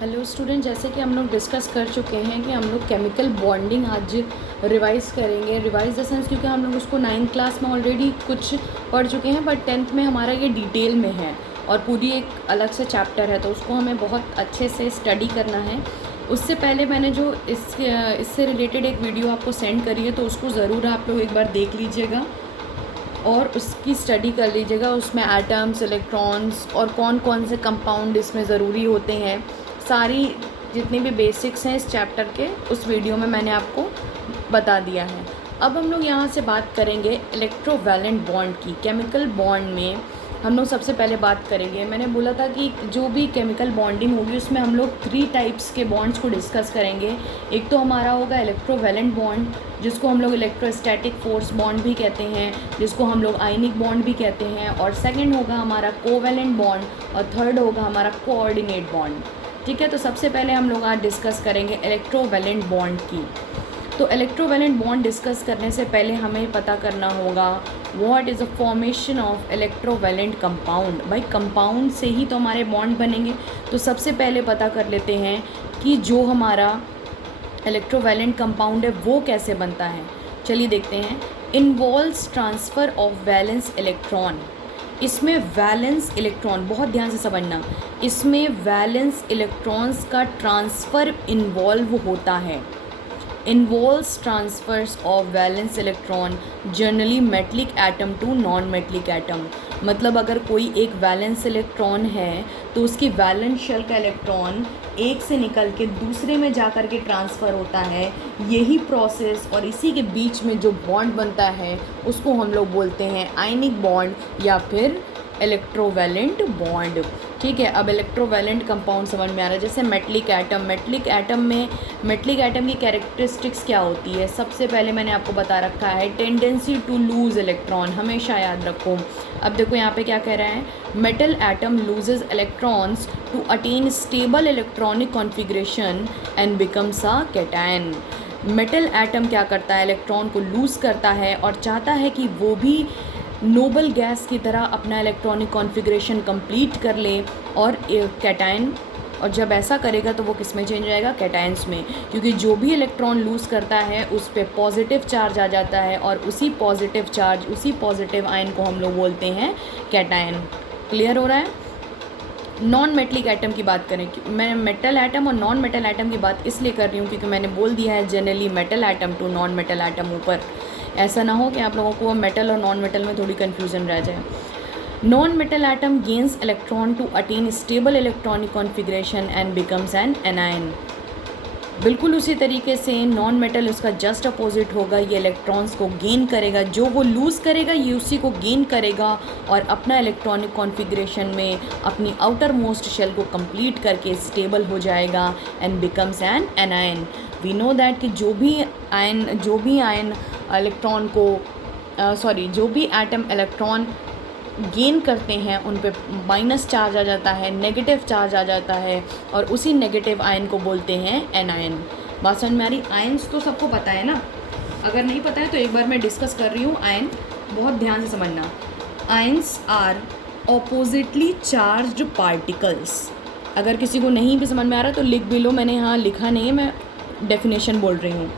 Hello student, जैसे कि हम लोग डिस्कस कर चुके हैं कि हम लोग केमिकल बॉन्डिंग आज रिवाइज़ करेंगे। रिवाइज द सेंस क्योंकि हम लोग उसको 9th क्लास में ऑलरेडी कुछ पढ़ चुके हैं, बट 10th में हमारा ये डिटेल में है और पूरी एक अलग से चैप्टर है, तो उसको हमें बहुत अच्छे से स्टडी करना है। उससे पहले मैंने जो इससे रिलेटेड एक वीडियो आपको सेंड करी है, तो उसको ज़रूर आप लोग एक बार देख लीजिएगा और उसकी स्टडी कर लीजिएगा। उसमें एटम्स, इलेक्ट्रॉन्स और कौन कौन से कंपाउंड इसमें ज़रूरी होते हैं, सारी जितनी भी बेसिक्स हैं इस चैप्टर के, उस वीडियो में मैंने आपको बता दिया है। अब हम लोग यहाँ से बात करेंगे इलेक्ट्रोवैलेंट बॉन्ड की। केमिकल बॉन्ड में हम लोग सबसे पहले बात करेंगे, मैंने बोला था कि जो भी केमिकल बॉन्डिंग होगी उसमें हम लोग 3 टाइप्स के बॉन्ड्स को डिस्कस करेंगे। एक तो हमारा होगा इलेक्ट्रोवैलेंट बॉन्ड, जिसको हम लोग इलेक्ट्रोस्टैटिक फोर्स बॉन्ड भी कहते हैं, जिसको हम लोग आयनिक बॉन्ड भी कहते हैं। और सेकंड होगा हमारा कोवैलेंट बॉन्ड और थर्ड होगा हमारा कोऑर्डिनेट बॉन्ड। ठीक है, तो सबसे पहले हम लोग आज डिस्कस करेंगे इलेक्ट्रोवैलेंट बॉन्ड की। तो इलेक्ट्रोवैलेंट बॉन्ड डिस्कस करने से पहले हमें पता करना होगा what is the formation of electrovalent compound. भाई कंपाउंड से ही तो हमारे बॉन्ड बनेंगे, तो सबसे पहले पता कर लेते हैं कि जो हमारा इलेक्ट्रोवैलेंट कंपाउंड है वो कैसे बनता है। चलिए देखते हैं। Involves transfer of valence electron. इसमें वैलेंस इलेक्ट्रॉन, बहुत ध्यान से समझना, इसमें वैलेंस इलेक्ट्रॉन्स का ट्रांसफ़र इन्वॉल्व होता है। involves transfers of valence electron generally metallic atom to non metallic atom. मतलब अगर कोई एक वैलेंस इलेक्ट्रॉन है तो उसकी वैलेंस शेल का इलेक्ट्रॉन एक से निकल के दूसरे में जा कर के ट्रांसफ़र होता है। यही प्रोसेस और इसी के बीच में जो बॉन्ड बनता है उसको हम लोग बोलते हैं आयनिक बॉन्ड या फिर इलेक्ट्रोवैलेंट बॉन्ड। ठीक है, अब इलेक्ट्रोवैलेंट कंपाउंड समझ में आ रहा है। जैसे मेटलिक एटम, मेटलिक एटम की कैरेक्टरिस्टिक्स क्या होती है। सबसे पहले मैंने आपको बता रखा है टेंडेंसी टू लूज़ इलेक्ट्रॉन, हमेशा याद रखो। अब देखो यहाँ पे क्या कह रहा है, metal atom loses electrons to attain stable electronic configuration and becomes a cation. Metal atom क्या करता है, इलेक्ट्रॉन को लूज़ करता है और चाहता है कि वो भी नोबल गैस की तरह अपना इलेक्ट्रॉनिक कॉन्फ़िगरेशन कंप्लीट कर ले और कैटायन, और जब ऐसा करेगा तो वो किस में चेंज हो जाएगा, कैटायंस में। क्योंकि जो भी इलेक्ट्रॉन लूज़ करता है उस पर पॉजिटिव चार्ज आ जाता है और उसी पॉजिटिव चार्ज, उसी पॉजिटिव आयन को हम लोग बोलते हैं कैटायन। क्लियर हो रहा है। नॉन मेटलिक एटम की बात करें, मैं मेटल एटम और नॉन मेटल एटम की बात इसलिए कर रही हूँ क्योंकि मैंने बोल दिया है generally metal atom to non metal atom ऊपर। ऐसा ना हो कि आप लोगों को मेटल और नॉन मेटल में थोड़ी कन्फ्यूज़न रह जाए। Non metal atom gains electron to attain stable electronic configuration and becomes an anion. बिल्कुल उसी तरीके से नॉन मेटल उसका जस्ट अपोजिट होगा, ये इलेक्ट्रॉन्स को गेन करेगा, जो वो लूज़ करेगा ये उसी को गेन करेगा और अपना इलेक्ट्रॉनिक कॉन्फ़िगरेशन में अपनी आउटर मोस्ट शेल को कंप्लीट करके स्टेबल हो जाएगा and becomes an anion. We know that कि जो भी आयन इलेक्ट्रॉन को जो भी एटम इलेक्ट्रॉन गेन करते हैं उन पे माइनस चार्ज आ जाता है, नेगेटिव चार्ज आ जाता है और उसी नेगेटिव आयन को बोलते हैं एनायन। बात समझ में आ रही। आयन्स तो सबको पता है ना, अगर नहीं पता है तो एक बार मैं डिस्कस कर रही हूँ। आयन बहुत ध्यान से समझना। Ions are oppositely charged particles. अगर किसी को नहीं भी समझ में आ रहा तो लिख भी लो, मैंने यहाँ लिखा नहीं है, मैं डेफिनेशन बोल रही हूँ।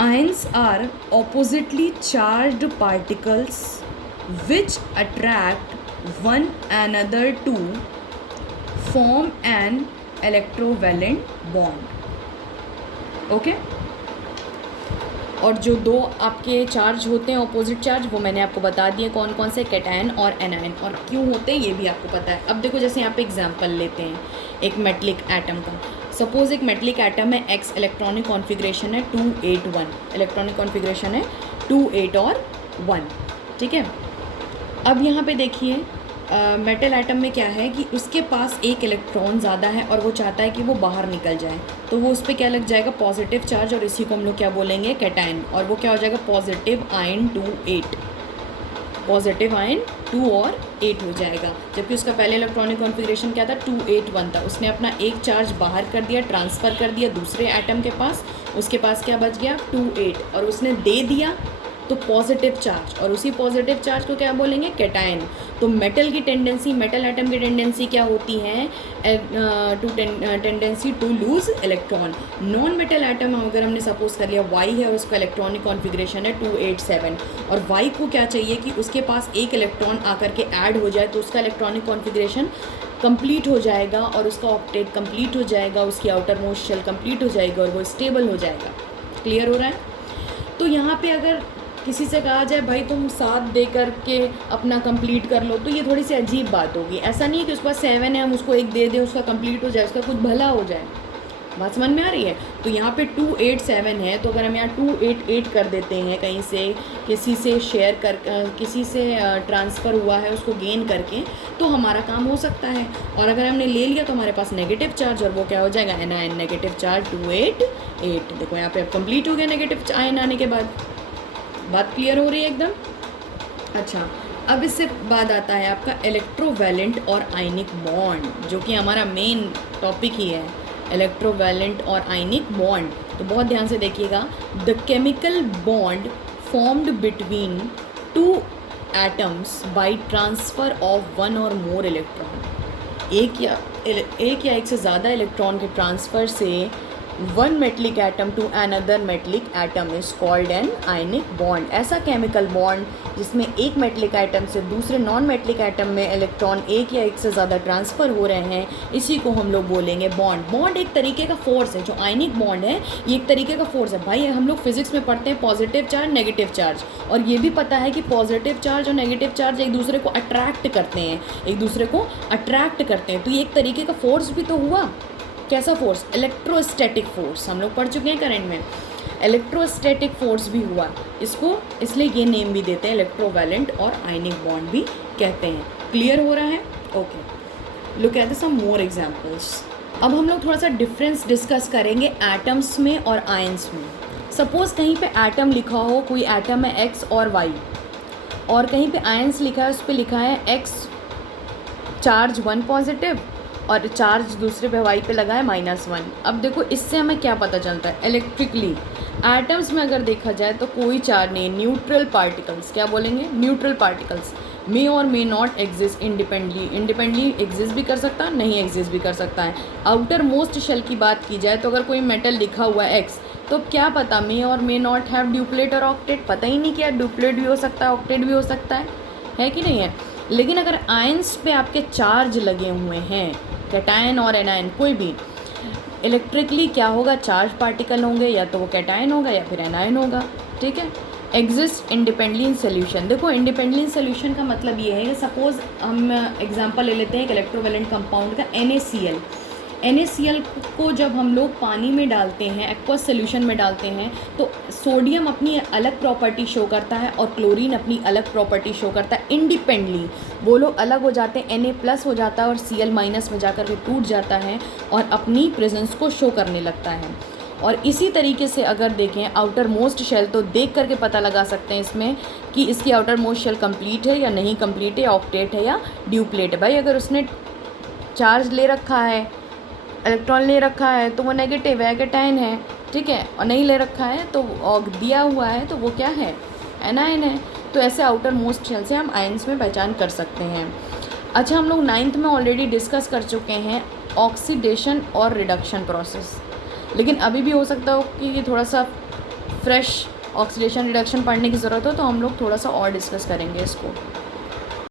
Ions are oppositely charged particles which attract one another to form an electrovalent bond। Okay, और जो दो आपके चार्ज होते हैं ऑपोजिट चार्ज, वो मैंने आपको बता दिए कौन कौन से, कैटायन और एनायन, और क्यों होते हैं ये भी आपको पता है। अब देखो जैसे यहाँ पे एग्जांपल लेते हैं एक मेटलिक एटम का। सपोज एक मेटलिक एटम है, एक्स इलेक्ट्रॉनिक कॉन्फ़िगरेशन है 2 8 1, इलेक्ट्रॉनिक कॉन्फ़िगरेशन है 2 8 और 1। ठीक है, अब यहाँ पे देखिए मेटल एटम में क्या है कि उसके पास एक इलेक्ट्रॉन ज़्यादा है और वो चाहता है कि वो बाहर निकल जाए, तो वो उस पर क्या लग जाएगा, पॉजिटिव चार्ज, और इसी को हम लोग क्या बोलेंगे, कैटायन। और वो क्या हो जाएगा, पॉजिटिव आयन 2 8, पॉजिटिव आयन 2 और 8 हो जाएगा। जबकि उसका पहले इलेक्ट्रॉनिक कॉन्फ़िगरेशन क्या था, 2 8 1 था। उसने अपना एक चार्ज बाहर कर दिया, ट्रांसफ़र कर दिया दूसरे एटम के पास, उसके पास क्या बच गया, 2 8, और उसने दे दिया तो पॉजिटिव चार्ज, और उसी पॉजिटिव चार्ज को क्या बोलेंगे, कैटायन। तो मेटल की टेंडेंसी, मेटल एटम की टेंडेंसी क्या होती है, tendency to lose electron. Non metal atom अगर हमने सपोज कर लिया वाई है, उसका इलेक्ट्रॉनिक कॉन्फ़िगरेशन है 287, और वाई को क्या चाहिए कि उसके पास एक इलेक्ट्रॉन आकर के ऐड हो जाए, तो उसका इलेक्ट्रॉनिक कॉन्फ़िगरेशन कंप्लीट हो जाएगा और उसका ऑक्टेट कंप्लीट हो जाएगा, उसकी आउटर मोस्ट शेल कंप्लीट हो जाएगा और वो स्टेबल हो जाएगा। क्लियर हो रहा है। तो यहाँ पे अगर किसी से कहा जाए भाई तुम 7 दे कर के अपना कंप्लीट कर लो, तो ये थोड़ी सी अजीब बात होगी। ऐसा नहीं है कि उसके पास 7 है हम उसको 1 दे दें उसका कंप्लीट हो जाए, उसका कुछ भला हो जाए। बात समझ में आ रही है। तो यहाँ पे 287 है, तो अगर हम यहाँ 288 कर देते हैं, कहीं से किसी से शेयर कर, किसी से ट्रांसफ़र हुआ है उसको गेन करके, तो हमारा काम हो सकता है। और अगर हमने ले लिया तो हमारे पास नेगेटिव चार्ज, और वो क्या हो जाएगा, एनायन नेगेटिव चार्ज 288। देखो यहाँ पे अब कंप्लीट हो गया नेगेटिव आयन आने के बाद। बात क्लियर हो रही है एकदम। अच्छा, अब इससे बाद आता है आपका इलेक्ट्रोवैलेंट और आयनिक बॉन्ड, जो कि हमारा मेन टॉपिक ही है, इलेक्ट्रोवैलेंट और आयनिक बॉन्ड। तो बहुत ध्यान से देखिएगा। The chemical bond formed between 2 atoms bye transfer of 1 और मोर इलेक्ट्रॉन। एक या एक से ज़्यादा इलेक्ट्रॉन के ट्रांसफ़र से one metallic atom to another metallic atom is called an ionic bond. ऐसा केमिकल बॉन्ड जिसमें एक मेटलिक एटम से दूसरे नॉन मेटलिक एटम में इलेक्ट्रॉन एक या एक से ज़्यादा ट्रांसफ़र हो रहे हैं, इसी को हम लोग बोलेंगे बॉन्ड। बॉन्ड एक तरीके का फोर्स है, जो आयनिक बॉन्ड है ये एक तरीके का फोर्स है। भाई हम लोग फिजिक्स में पढ़ते हैं पॉजिटिव चार्ज नेगेटिव चार्ज, और ये भी पता है कि पॉजिटिव चार्ज और नेगेटिव चार्ज एक दूसरे को अट्रैक्ट करते हैं, एक दूसरे को अट्रैक्ट करते हैं। तो ये एक तरीके का फोर्स भी तो हुआ। कैसा फोर्स, इलेक्ट्रोस्टैटिक फोर्स, हम लोग पढ़ चुके हैं करंट में। इलेक्ट्रोस्टैटिक फोर्स भी हुआ इसको, इसलिए ये नेम भी देते हैं, इलेक्ट्रोवैलेंट और आयनिक बॉन्ड भी कहते हैं। क्लियर हो रहा है। Okay, look at some more examples. अब हम लोग थोड़ा सा डिफरेंस डिस्कस करेंगे एटम्स में और आयंस में। सपोज कहीं पे एटम लिखा हो, कोई एटम है एक्स और वाई, और कहीं पे आयंस लिखा है, उस पर लिखा है एक्स चार्ज 1 पॉजिटिव और चार्ज दूसरे पे वाई पे लगा है -1। अब देखो इससे हमें क्या पता चलता है, इलेक्ट्रिकली एटम्स में अगर देखा जाए तो कोई चार्ज नहीं, न्यूट्रल पार्टिकल्स। क्या बोलेंगे, न्यूट्रल पार्टिकल्स मे और may not exist independently exist भी कर सकता है, नहीं एग्जिस्ट भी कर सकता है। आउटर मोस्ट शेल की बात की जाए तो अगर कोई मेटल लिखा हुआ है एक्स, तो क्या पता मे और मे नॉट हैव ड्यूप्लेट और ऑक्टेट, पता ही नहीं क्या ड्यूप्लेट भी हो सकता है ऑक्टेट भी हो सकता है कि नहीं है। लेकिन अगर आयंस पे आपके चार्ज लगे हुए हैं, कैटायन और एनायन, कोई भी, इलेक्ट्रिकली क्या होगा, चार्ज पार्टिकल होंगे, या तो वो कैटायन होगा या फिर एनायन होगा। ठीक है। Exist independently in solution. देखो इंडिपेंडेंटली इन सोल्यूशन का मतलब ये है कि सपोज हम एग्जांपल ले लेते हैं एक इलेक्ट्रोवैलेंट कंपाउंड का NaCl। NaCl को जब हम लोग पानी में डालते हैं, एक्वस सोल्यूशन में डालते हैं, तो सोडियम अपनी अलग प्रॉपर्टी शो करता है और क्लोरीन अपनी अलग प्रॉपर्टी शो करता है इंडिपेंडेंटली। वो लोग अलग हो जाते हैं, Na+ हो जाता है और Cl- में जाकर के टूट जाता है और अपनी प्रेजेंस को शो करने लगता है। और इसी तरीके से अगर देखें आउटर मोस्ट शेल, तो देख करके पता लगा सकते हैं इसमें कि इसकी आउटर मोस्ट शेल कंप्लीट है या नहीं कंप्लीट है, ऑक्टेट है या ड्यूप्लेट है। भाई अगर उसने चार्ज ले रखा है, इलेक्ट्रॉन ले रखा है, तो वो नेगेटिव है, कैटायन है। ठीक है। और नहीं ले रखा है तो दिया हुआ है तो वो क्या है, एनायन है। तो ऐसे आउटर मोस्ट शेल से हम आयंस में पहचान कर सकते हैं। अच्छा, हम लोग 9th में ऑलरेडी डिस्कस कर चुके हैं ऑक्सीडेशन और रिडक्शन प्रोसेस, लेकिन अभी भी हो सकता हो कि ये थोड़ा सा फ्रेश ऑक्सीडेशन रिडक्शन पढ़ने की ज़रूरत हो, तो हम लोग थोड़ा सा और डिस्कस करेंगे इसको।